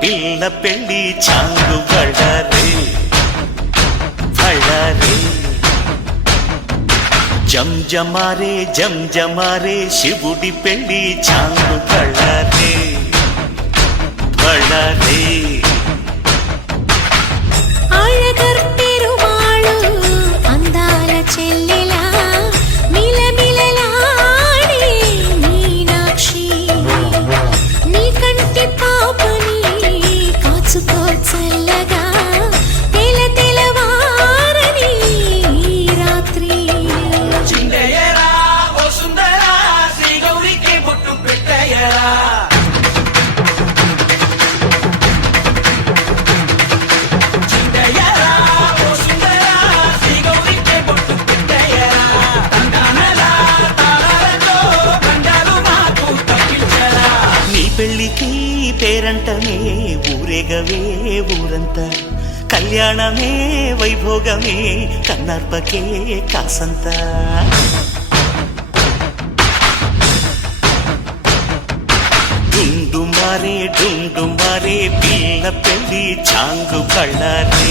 పిల్ల పెళ్ళి చాంగు బళ్ళారే బళ్ళారే జంజమారే జంజమారే శివుడి పెళ్ళి చాంగు బళ్ళారే బళ్ళారే పెళ్ళికి పేరంటమే ఊరేగవే ఊరంతా కళ్యాణమే వైభోగమే కన్నార్పకే కాసంత డుండుమారే డుండుమారే పిల్ల పెళ్ళి చాంగు బళ్ళారే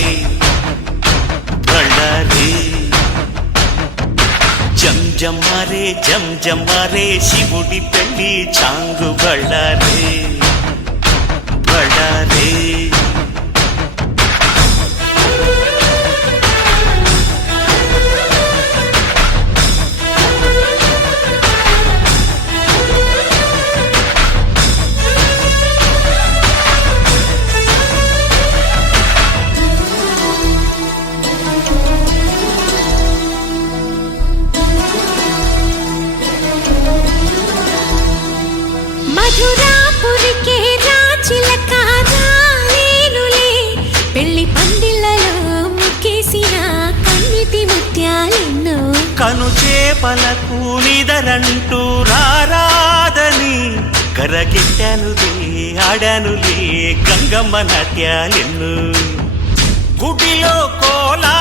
బళ్ళారే జంజమారే జంజమారే శివుడి పెళ్ళి చాంగు బళ్ళారే బళ్ళారే మధురాపురికే రాచిలక రాలేనులే పెళ్లి పందిళ్ళలో ముక్కేసిన కన్నిటి ముత్యాలెన్నో కను చేపలకు నిదరంటూ రారాదని కరగిట్టానులే ఆడానులే గంగమ్మ నాట్యాలెన్ను గుడిలో కోలా